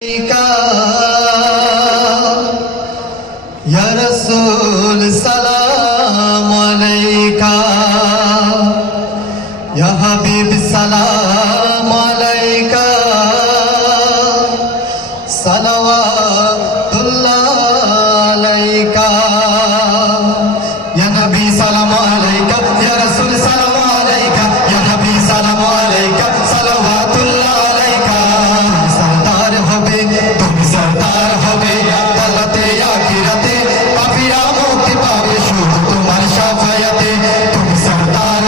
या रसूल सलाम अलैका या हबीब सलाम अलैका सलवातुल्लाह अलैका या नबी सलाम अलैका या रसूल सलाम अलैका या हबीब सलाम अलैका सलवातुल्लाह अलैका सरदार होबे তুমি सरदार होबे আদালতে আখিরাতে পাপীরা মুক্তি পাবে শুধু তোমার শাফায়াতে তুমি सरदार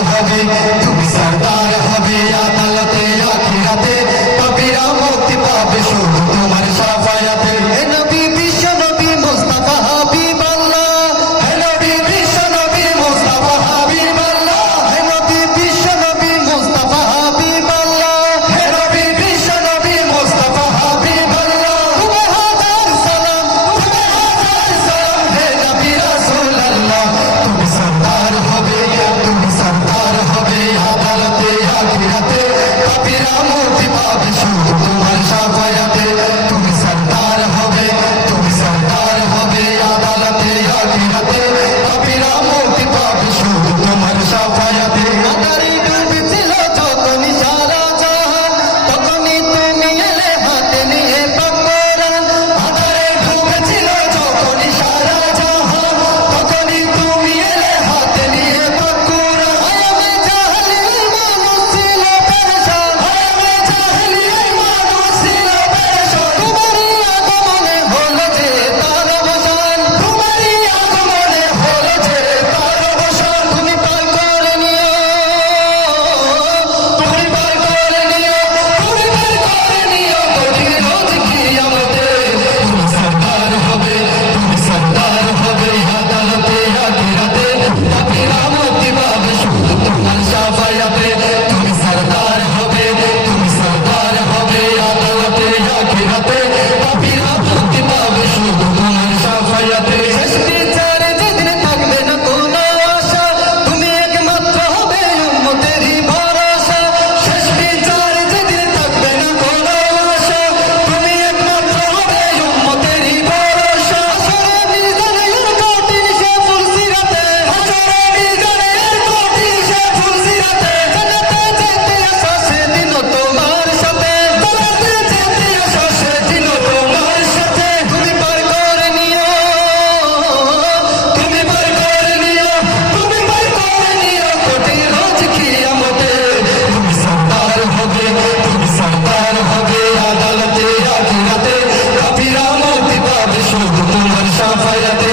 होबे আদালতে আখিরাতে পাপীরা মুক্তি পাবে শুধু তোমার শাফায়াতে হে নবী বিশ্ব নবী মুস্তাফা হাবিবাল্লাহ হে নবী বিশ্ব নবী মুস্তাফা হাবিবাল্লাহ হে নবী বিশ্ব নবী মুস্তাফা হাবিবাল্লাহ হে নবী বিশ্ব নবী মুস্তাফা হাবিবাল্লাহ তুমি হাজার সালাম হে নবী রাসূলুল্লাহ তুমি सरदार होबे আদালতে আখিরাতে পাপীরা মুক্তি পাবে শুধু তোমার শাফায়াতে তুমি सरदार होबे আদালতে আখিরাতে পাপীরা মুক্তি পাবে শুধু তোমার শাফায়াতে আদারি ডুবেছিল যত নিসারা জাহান তখনই তুমি এলে হাতে নিয়ে পাক কোরআন আদারে ডুবেছিল যত নিসারা জাহান তখনই তুমি এলে হাতে নিয়ে পাক কোরআন আয়ামে জাহেলিয়ার মানুষ ছিল পেরেশান আয়ামে জাহেলিয়ার মানুষ ছিল পেরেশান তোমারই আগমনে হলো যে তার অবসান তোমারই আগমনে হলো যে তার অবসান তুমি পার করে নিও কঠিন রোজ কিয়ামতে তুমি सरदार होबे আদালতে আখিরাতে পাপীরা মুক্তি পাবে শুধু তোমার শাফায়াতে তুমি सरदार होबे আদালতে আখিরাতে পাপীরা মুক্তি পাবে শুধু তোমার শাফায়াতে শেষ বিচারে যেদিন থাকবে না কোনো আশা তুমি একমাত্র হবে উম্মতেরই ভরসা শেষ বিচারে যেদিন থাকবে না কোনো আশা তুমি একমাত্র হবে উম্মতেরই ভরসা আসরে মিজানের কঠিন সে ফুলসিরাতে জান্নাতে যেতে আসা সেদিনও তোমার সাথে তুমি পার করে নিও কঠিন রোজ কিয়ামতে তুমি सरदार होबे আদালতে আখিরাতে পাপীরা মুক্তি পাবে শুধু তোমার শাফায়াতে